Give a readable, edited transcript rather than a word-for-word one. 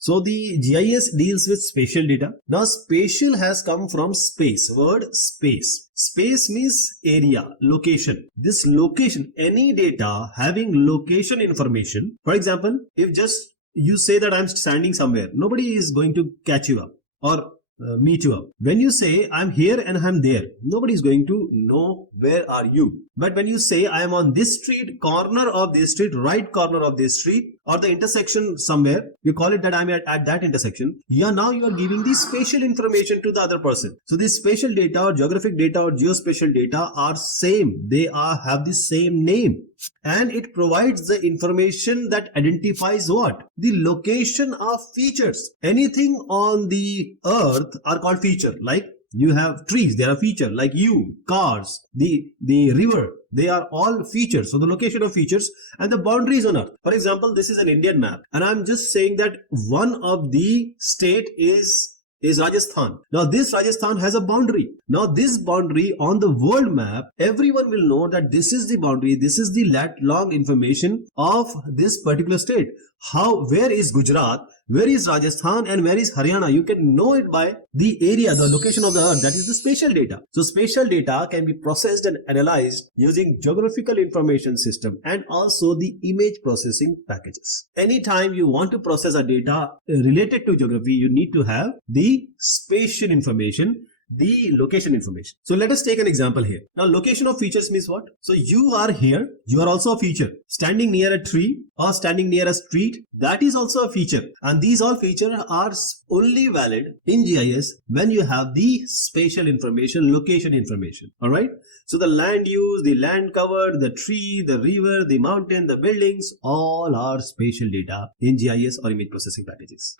So the GIS deals with spatial data. Now spatial has come from space, word space. Space means area, location. This location, any data having location information. For example, if just you say that I'm standing somewhere, nobody is going to catch you up or meet you up. When you say I'm here and I'm there, nobody is going to know where are you. But when you say I am on this street, corner of this street, right corner of this street, or the intersection somewhere, you call it that I'm at that intersection. Now you are giving the spatial information to the other person. So this spatial data or geographic data or geospatial data are same. They have the same name. And it provides the information that identifies what? The location of features. Anything on the earth are called feature. Like you have trees, they are a feature. Like you, cars, the river, they are all features. So the location of features and the boundaries on earth. For example, this is an Indian map. And I'm just saying that one of the state is Rajasthan. Now this Rajasthan has a boundary. Now this boundary on the world map, everyone will know that this is the boundary, this is the lat long information of this particular state. Where is Gujarat, where is Rajasthan, and where is Haryana? You can know it by the area, the location of the earth. That is the spatial data. So spatial data can be processed and analyzed using geographical information system and also the image processing packages. Anytime you want to process a data related to geography, you need to have the spatial information, the location information. So let us take an example here. Now location of features means what? So you are here, you are also a feature. Standing near a tree or standing near a street, that is also a feature. And these all features are only valid in GIS when you have the spatial information, location information. Alright. So the land use, the land cover, the tree, the river, the mountain, the buildings, all are spatial data in GIS or image processing packages.